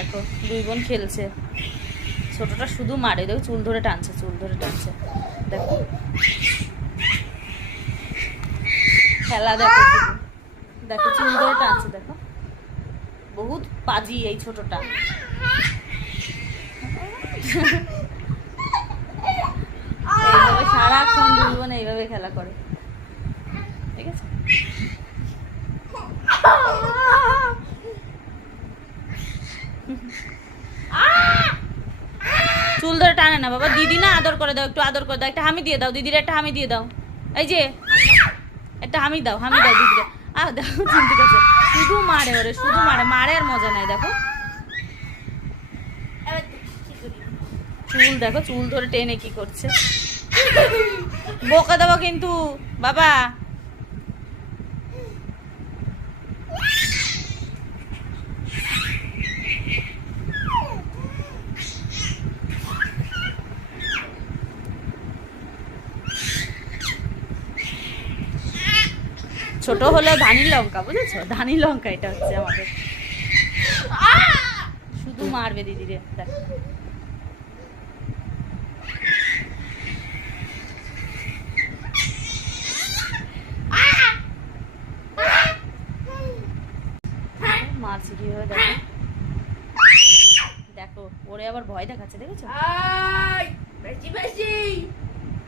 দেখো দুই বোন খেলছে, ছোটটা শুধু মারে, দেখো চুল ধরে টানছে, চুল ধরে টানছে, দেখো খেলা, দেখো দেখো চুল ধরে টানছে, দেখো বহুত পাজি এই ছোটটা। এইভাবে সারাক্ষণ দুই বোন এইভাবে খেলা করে, ঠিক আছে। চুল ধরে টানে না বাবা, দিদি না আদর করে দাও, একটু আদর করে দাও, একটা হামি দিয়ে দাও, দিদির একটা হামি দিয়ে দাও, এই যে একটা হামি দাও, হামি দাও দিদিরে। দেখো চিন্তা করছে, শুধু মারে ওরে, শুধু মারে, মারে আর মজা নাই। দেখো চুল, দেখো চুল ধরে টেনে কি করছে, বোকা দেবো কিন্তু বাবা। ছোট হলেও ধানি লঙ্কা, বুঝেছো, ধানি লঙ্কা এটা হচ্ছে আমাদের। শুধু মারবে দিদিরে, দেখো মারছি কিভাবে, দেখো দেখো ওরে আবার ভয় দেখাচ্ছে, দেখেছো। বেশি বেশি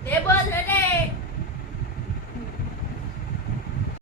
দেবো ধরে